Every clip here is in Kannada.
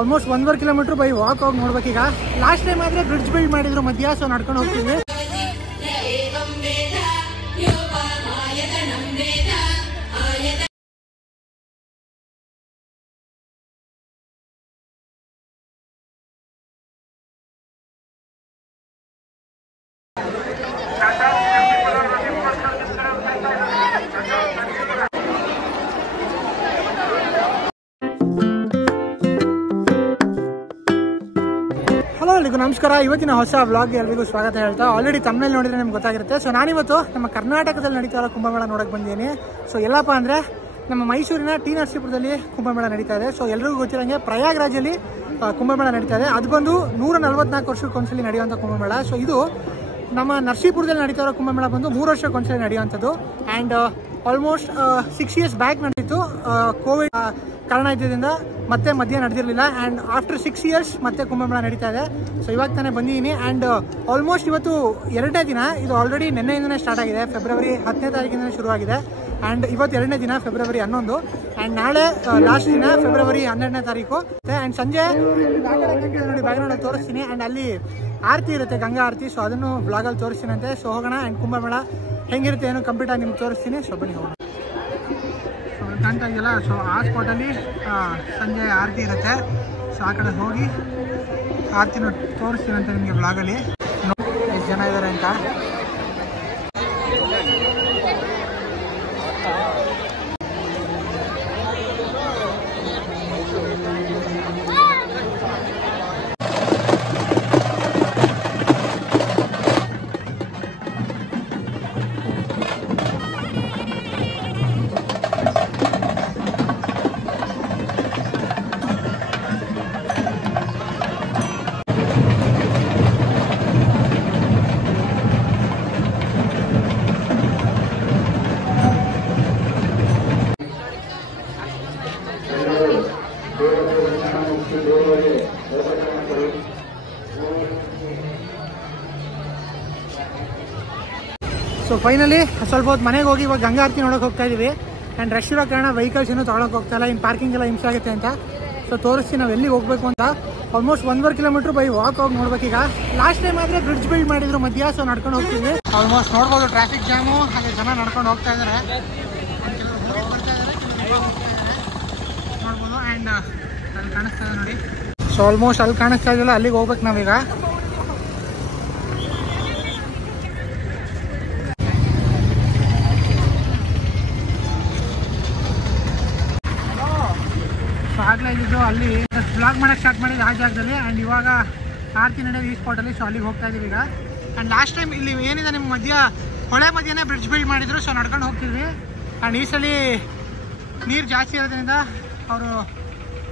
ಆಲ್ಮೋಸ್ಟ್ 1.5 ಕಿಲೋಮೀಟರ್ ಬೈ ವಾಕ್ ಹೋಗಿ ನೋಡ್ಬೇಕೀಗ. ಲಾಸ್ಟ್ ಟೈಮ್ ಆದ್ರೆ ಬ್ರಿಡ್ಜ್ ಬಿಲ್ಡ್ ಮಾಡಿದ್ರು ಮಧ್ಯ, ಸೊ ನಡ್ಕೊಂಡು ಹೋಗ್ತೀವಿ. ಹಲೋ ಎಲ್ರಿಗೂ ನಮಸ್ಕಾರ. ಇವತ್ತಿನ ಹೊಸ ವ್ಲಾಗ್ಗೆ ಎಲ್ರಿಗೂ ಸ್ವಾಗತ ಹೇಳ್ತಾ, ಆಲ್ರೆಡಿ ತಮ್ಮನೇಲಿ ನೋಡಿದ್ರೆ ನಿಮ್ಗೆ ಗೊತ್ತಾಗಿರುತ್ತೆ. ಸೊ ನಾನಿವತ್ತು ನಮ್ಮ ಕರ್ನಾಟಕದಲ್ಲಿ ನಡೀತಾ ಇರೋ ಕುಂಭಮೇಳ ನೋಡಕ್ಕೆ ಬಂದಿದ್ದೀನಿ. ಸೊ ಎಲ್ಲಪ್ಪ ಅಂದರೆ ನಮ್ಮ ಮೈಸೂರಿನ ಟಿ ನರಸೀಪುರದಲ್ಲಿ ಕುಂಭಮೇಳ ನಡೀತಾ ಇದೆ. ಸೊ ಎಲ್ರಿಗೂ ಗೊತ್ತಿರೋಂಗೆ ಪ್ರಯಾಗ್ರಾಜಲ್ಲಿ ಕುಂಭಮೇಳ ನಡೀತಾ ಇದೆ. ಅದು ಬಂದು 144 ವರ್ಷಕ್ಕೊಂದ್ಸಲಿ ನಡೆಯುವಂಥ ಕುಂಭಮೇಳ. ಸೊ ಇದು ನಮ್ಮ ನರಸೀಪುರದಲ್ಲಿ ನಡೀತಾ ಇರೋ ಕುಂಭಮೇಳ ಬಂದು 3 ವರ್ಷಕ್ಕೊಂದ್ಸಲಿ ನಡೆಯುವಂಥದ್ದು. ಆ್ಯಂಡ್ ಆಲ್ಮೋಸ್ಟ್ 6 years ಬ್ಯಾಕ್ ನಡೀತು. ಕೋವಿಡ್ ಕಾರಣ ಇದ್ದಿದ್ದರಿಂದ ಮತ್ತೆ ಮಧ್ಯ ನಡೆದಿರಲಿಲ್ಲ. ಆ್ಯಂಡ್ ಆಫ್ಟರ್ 6 years ಮತ್ತೆ ಕುಂಭಮೇಳ ನಡೀತಾ ಇದೆ. ಸೊ ಇವಾಗ ತಾನೇ ಬಂದಿದ್ದೀನಿ. ಆ್ಯಂಡ್ ಆಲ್ಮೋಸ್ಟ್ ಇವತ್ತು 2ನೇ ದಿನ. ಇದು ಆಲ್ರೆಡಿ ನಿನ್ನೆಯಿಂದನೇ ಸ್ಟಾರ್ಟ್ ಆಗಿದೆ. ಫೆಬ್ರವರಿ 10ನೇ ತಾರೀಕಿಂದನೇ ಶುರುವಾಗಿದೆ. ಆ್ಯಂಡ್ ಇವತ್ತು 2ನೇ ದಿನ, ಫೆಬ್ರವರಿ 11. ಆ್ಯಂಡ್ ನಾಳೆ ಲಾಸ್ಟ್ ದಿನ, ಫೆಬ್ರವರಿ 12ನೇ ತಾರೀಕು. ಆ್ಯಂಡ್ ಸಂಜೆ ನೋಡಿ ಬ್ಯಾಕ್ಗ್ರೌಂಡಲ್ಲಿ ತೋರಿಸ್ತೀನಿ. ಆ್ಯಂಡ್ ಅಲ್ಲಿ ಆರತಿ ಇರುತ್ತೆ, ಗಂಗಾ ಆರತಿ. ಸೊ ಅದನ್ನು ಬ್ಲಾಗಲ್ಲಿ ತೋರಿಸ್ತೀನಂತೆ. ಸೊ ಹೋಗೋಣ. ಆ್ಯಂಡ್ ಕುಂಭಮೇಳ ಹೆಂಗಿರುತ್ತೆ ಏನು ಕಂಪ್ಲೀಟಾಗಿ ನಿಮ್ಗೆ ತೋರಿಸ್ತೀನಿ. ಸೊ ಬನ್ನಿ ಹೋಗೋಣ. ಸೊ ಕಾಣ್ತಾ ಇದೆಯಲ್ಲ, ಸೊ ಆ ಸ್ಪಾಟಲ್ಲಿ ಸಂಜೆ ಆರತಿ ಇರುತ್ತೆ. ಸೊ ಆ ಕಡೆ ಹೋಗಿ ಆರತಿನ ತೋರಿಸ್ತೀನಂತೆ ನಿಮಗೆ ಬ್ಲಾಗಲ್ಲಿ. ನೋಡಿ ಎಷ್ಟು ಜನ ಇದ್ದಾರೆ ಅಂತ. ಸೊ ಫೈನಲಿ ಸ್ವಲ್ಪ ಹೊತ್ತು ಮನೆಗೆ ಹೋಗಿ ಇವಾಗ ಗಂಗಾ ಆರತಿ ನೋಡೋಕೆ ಹೋಗ್ತಾ ಇದೀವಿ. ಆ್ಯಂಡ್ ರಶ್ ಇರೋ ಕಾರಣ ವೆಹಿಕಲ್ಸ್ ಇನ್ನೂ ತೊಗೊಳಕ್ಕೆ ಹೋಗ್ತಾ ಇಲ್ಲ. ಇನ್ನು ಪಾರ್ಕಿಂಗ್ ಎಲ್ಲ ಹಿಂಸೆ ಆಗುತ್ತೆ ಅಂತ. ಸೊ ತೋರಿಸ್ತೀನಿ ನಾವು ಎಲ್ಲಿಗೆ ಹೋಗಬೇಕು ಅಂತ. ಆಲ್ಮೋಸ್ಟ್ 1.5 ಕಿಲೋಮೀಟರ್ ಬೈ ವಾಕ್ ಹೋಗಿ ನೋಡ್ಬೇಕೀಗ. ಲಾಸ್ಟ್ ಟೈಮ್ ಆದರೆ ಬ್ರಿಡ್ಜ್ ಬಿಲ್ಡ್ ಮಾಡಿದ್ರು ಮಧ್ಯ, ಸೊ ನಡ್ಕೊಂಡು ಹೋಗ್ತೀವಿ. ಆಲ್ಮೋಸ್ಟ್ ನೋಡ್ಬೋದು ಟ್ರಾಫಿಕ್ ಜಾಮು, ಹಾಗೆ ಜನ ನಡ್ಕೊಂಡು ಹೋಗ್ತಾ ಇದ್ದಾರೆ. ನೋಡ್ಬೋದು. ಆ್ಯಂಡ್ ಅಲ್ಲಿ ಕಾಣಿಸ್ತಾ ಇದೆ ನೋಡಿ. ಸೊ ಆಲ್ಮೋಸ್ಟ್ ಅಲ್ಲಿ ಕಾಣಿಸ್ತಾ ಇದೆಯಲ್ಲ, ಅಲ್ಲಿಗೆ ಹೋಗ್ಬೇಕು ನಾವೀಗ. ಸೊ ಆಗಲೇ ಇದ್ದಿದ್ದು ಅಲ್ಲಿ ಬ್ಲಾಗ್ ಮಾಡೋಕ್ಕೆ ಸ್ಟಾರ್ಟ್ ಮಾಡಿದ್ದು ಆ ಜಾಗದಲ್ಲಿ. ಆ್ಯಂಡ್ ಇವಾಗ ಆರತಿ ನಡೆಯೋದು ಈ ಸ್ಪಾಟಲ್ಲಿ. ಸೊ ಅಲ್ಲಿಗೆ ಹೋಗ್ತಾ ಇದೀವಿ ಈಗ. ಆ್ಯಂಡ್ ಲಾಸ್ಟ್ ಟೈಮ್ ಇಲ್ಲಿ ಏನಿದೆ ನಿಮ್ಮ ಮಧ್ಯ, ಹೊಳೆ ಮಧ್ಯನೇ ಬ್ರಿಡ್ಜ್ ಬಿಲ್ಡ್ ಮಾಡಿದ್ರು. ಸೊ ನಡ್ಕೊಂಡು ಹೋಗ್ತಿದ್ವಿ. ಆ್ಯಂಡ್ ಈ ಸಲ ನೀರು ಜಾಸ್ತಿ ಇರೋದ್ರಿಂದ ಅವರು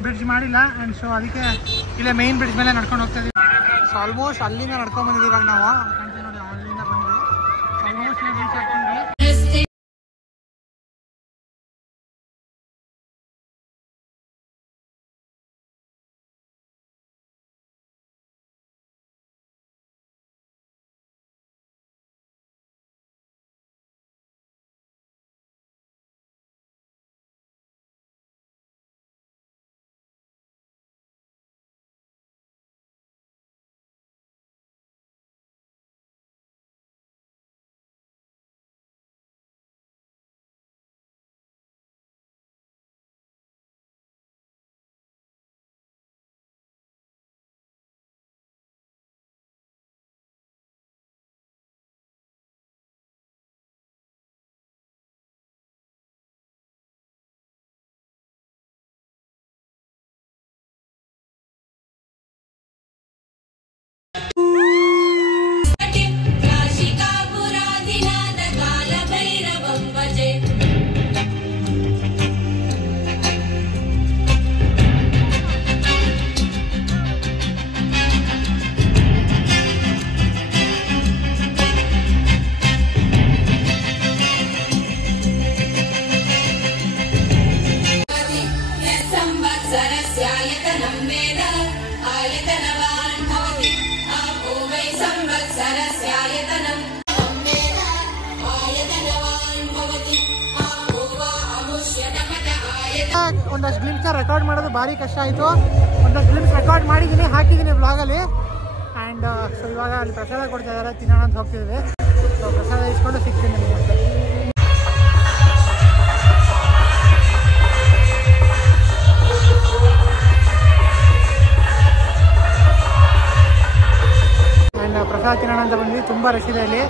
ಬ್ರಿಡ್ಜ್ ಮಾಡಿಲ್ಲ. ಆ್ಯಂಡ್ ಸೊ ಅದಕ್ಕೆ ಇಲ್ಲೇ ಮೇನ್ ಬ್ರಿಡ್ಜ್ ಮೇಲೆ ನಡ್ಕೊಂಡು ಹೋಗ್ತಾ ಇದೀವಿ. ಸೊ ಆಲ್ಮೋಸ್ಟ್ ಅಲ್ಲಿಂದ ನಡ್ಕೊಂಡು ಬಂದಿದ್ದೀವಿ ಇವಾಗ ನಾವು. ನೋಡಿ ಅಲ್ಲಿಂದ ಬಂದ್ವಿ. ಸೊ ಆಲ್ಮೋಸ್ಟ್ ರೀಚ್ ಆಗ್ತಿದ್ವಿ. ಒಂದಷ್ಟು ಗ್ಲಿಮ್ಸ್ನ ರೆಕಾರ್ಡ್ ಮಾಡೋದು ಭಾರಿ ಕಷ್ಟ ಆಯಿತು. ಒಂದಷ್ಟು ಗ್ಲಿಮ್ಸ್ ರೆಕಾರ್ಡ್ ಮಾಡಿದ್ದೀನಿ, ಹಾಕಿದ್ದೀನಿ ಬ್ಲಾಗಲ್ಲಿ. ಆ್ಯಂಡ್ ಸೊ ಇವಾಗ ಅಲ್ಲಿ ಪ್ರಸಾದ ಕೊಡ್ತಾ ಇದ್ದಾರೆ, ತಿನ್ನೋಣ ಅಂತ ಹೋಗ್ತಿದ್ವಿ. ಸೊ ಪ್ರಸಾದ ಇಸ್ಕೊಂಡು ಸಿಗ್ತೀನಿ ನಿಮಗೆ ಮತ್ತೆ. ಆ್ಯಂಡ್ ಪ್ರಸಾದ ತಿನ್ನೋಣ ಅಂತ ಬಂದ್ವಿ. ತುಂಬ ರಶ್ ಇದೆ ಇಲ್ಲಿ.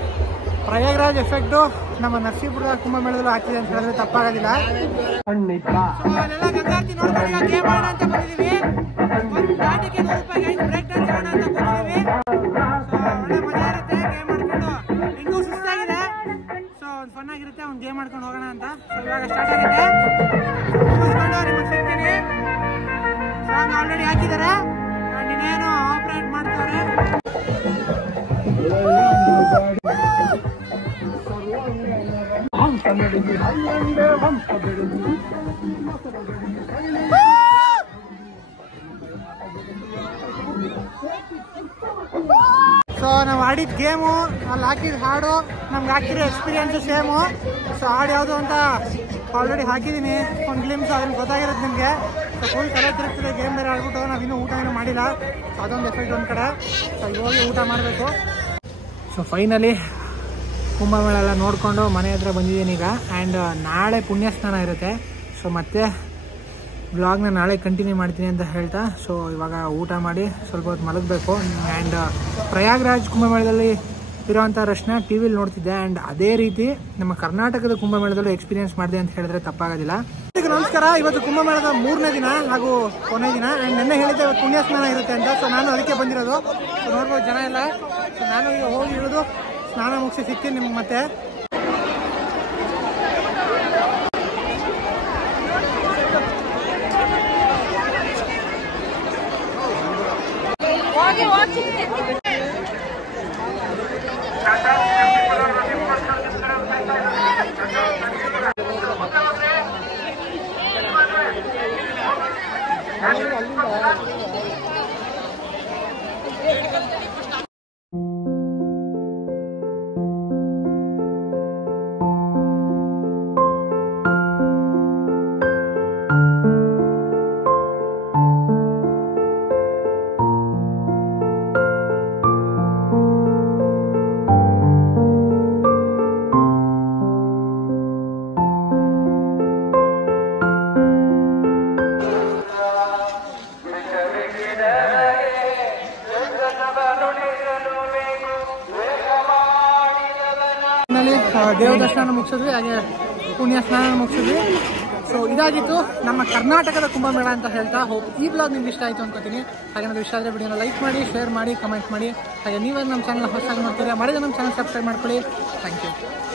ಪ್ರಯಾಗ್ರಾಜ್ ಎಫೆಕ್ಟು ನಮ್ಮ ನರಸೀಪುರದ ಕುಂಭಮೇಳದಲ್ಲೂ ಆಗ್ತಿದೆ ಅಂತ ಹೇಳಿದ್ರೆ ತಪ್ಪಾಗೋದಿಲ್ಲ. ಗಂಗಾರತಿ ನೋಡ್ಕೊಂಡು ಗೇಮ್ ಆಡೋಣ ಅಂತ ಬಂದಿದ್ದೀವಿ. ಒಂದು ದಾಟಿಗೆ ₹100 ಬ್ರೇಕ್ ಡ್ಯಾನ್ಸ್ ಆಡೋಣ ಅಂತ ಬಂದಿದ್ದೀವಿ. ಸೊ ಒಳ್ಳೆ ಮಜಾ ಇರುತ್ತೆ ಗೇಮ್ ಮಾಡ್ಕೊಂಡು. ಹೆಂಗೂ ಸುಸ್ತಾಗಿದೆ, ಸೊ ಒಂದು ಫನ್ ಆಗಿರುತ್ತೆ, ಒಂದು ಗೇಮ್ ಮಾಡ್ಕೊಂಡು ಹೋಗೋಣ ಅಂತ. ಸೊ ಇವಾಗ ಸ್ಟಾರ್ಟ್ ಆಗಿದೆ. ಮುಗಿಸ್ಕೊಂಡು ನಿಮಗೆ ಸಿಗ್ತೀನಿ. ಸಾಂಗ್ ಆಲ್ರೆಡಿ ಹಾಕಿದ್ದಾರೆ, ಇನ್ನೇನು ಆಪರೇಟ್ ಮಾಡ್ತಾರೆ. ಸೊ ನಾವು ಆಡಿದ ಗೇಮು, ಅಲ್ಲಿ ಹಾಕಿದ ಹಾಡು, ನಮ್ಗೆ ಹಾಕಿರೋ ಎಕ್ಸ್ಪೀರಿಯನ್ಸು ಸೇಮು. ಸೊ ಹಾಡು ಯಾವುದು ಅಂತ ಆಲ್ರೆಡಿ ಹಾಕಿದ್ದೀನಿ, ಒಂದು ಗ್ಲಿಮ್ಸ್, ಅದನ್ನು ಗೊತ್ತಾಗಿರುತ್ತೆ ನಿಮಗೆ. ಸೊ ಫುಲ್ ತಲೆ ತಿರುಗ್ತಿದೆ, ಗೇಮ್ ಬೇರೆ ಆಡ್ಬಿಟ್ಟು ನಾವಿನ್ನೂ ಊಟ ಏನೂ ಮಾಡಿಲ್ಲ. ಸೊ ಅದೊಂದು ಎಫೆಕ್ಟ್ ಒಂದು ಕಡೆ. ಸೊ ಇವಾಗ ಊಟ ಮಾಡಬೇಕು. ಸೊ ಫೈನಲಿ ಕುಂಭಮೇಳ ಎಲ್ಲ ನೋಡಿಕೊಂಡು ಮನೆ ಹತ್ರ ಬಂದಿದ್ದೀನಿ ಈಗ. ಆ್ಯಂಡ್ ನಾಳೆ ಪುಣ್ಯ ಸ್ನಾನ ಇರುತ್ತೆ. ಸೊ ಮತ್ತೆ ಬ್ಲಾಗ್ನ ನಾಳೆ ಕಂಟಿನ್ಯೂ ಮಾಡ್ತೀನಿ ಅಂತ ಹೇಳ್ತಾ, ಸೊ ಇವಾಗ ಊಟ ಮಾಡಿ ಸ್ವಲ್ಪ ಹೊತ್ತು ಮಲಗಬೇಕು. ಆ್ಯಂಡ್ ಪ್ರಯಾಗ್ರಾಜ್ ಕುಂಭಮೇಳದಲ್ಲಿ ಇರೋವಂಥ ರಶ್ನ ಟಿ ವಿಲಿ ನೋಡ್ತಿದ್ದೆ. ಆ್ಯಂಡ್ ಅದೇ ರೀತಿ ನಮ್ಮ ಕರ್ನಾಟಕದ ಕುಂಭಮೇಳದಲ್ಲೂ ಎಕ್ಸ್ಪೀರಿಯನ್ಸ್ ಮಾಡಿದೆ ಅಂತ ಹೇಳಿದ್ರೆ ತಪ್ಪಾಗೋದಿಲ್ಲ. ನಮಸ್ಕಾರ. ಇವತ್ತು ಕುಂಭಮೇಳದ 3ನೇ ದಿನ ಹಾಗೂ ಕೊನೆ ದಿನ. ಆ್ಯಂಡ್ ನೆನ್ನೆ ಹೇಳಿದ್ದೆ ಇವತ್ತು ಪುಣ್ಯ ಸ್ನಾನ ಇರುತ್ತೆ ಅಂತ. ಸೊ ನಾನು ಅದಕ್ಕೆ ಬಂದಿರೋದು. ಸೊ ನೋಡ್ಬೋದು ಜನ ಎಲ್ಲ. ಸೊ ನಾನು ಈಗ ಹೋಗಿ ಇರೋದು, ಸ್ನಾನ ಮುಗಿಸಿ ಸಿಗ್ತೀನಿ ನಿಮ್ಗೆ ಮತ್ತೆ. ದೇವ ದರ್ಶನ ಮುಗಿಸಿದ್ವಿ, ಹಾಗೆ ಪುಣ್ಯ ಸ್ನಾನ ಮುಗಿಸಿದ್ವಿ. ಸೊ ಇದಾಗಿತ್ತು ನಮ್ಮ ಕರ್ನಾಟಕದ ಕುಂಭಮೇಳ ಅಂತ ಹೇಳ್ತಾ ಹೋಪ್ ಈ ಬ್ಲಾಗ್ ನಿಮ್ಗೆ ಇಷ್ಟ ಆಯಿತು ಅನ್ಕೋತೀನಿ. ಹಾಗೆ ನನಗೆ ಇಷ್ಟ ಆದರೆ ವಿಡಿಯೋನ ಲೈಕ್ ಮಾಡಿ, ಶೇರ್ ಮಾಡಿ, ಕಮೆಂಟ್ ಮಾಡಿ. ಹಾಗೆ ನೀವೇ ನಮ್ಮ ಚಾನಲ್ ಹೊಸದಾಗಿ ನೋಡ್ತೀರಾ ಮಾಡಿದ್ರೆ ನಮ್ಮ ಚಾನಲ್ ಸಬ್ಸ್ಕ್ರೈಬ್ ಮಾಡ್ಕೊಳ್ಳಿ. Thank you.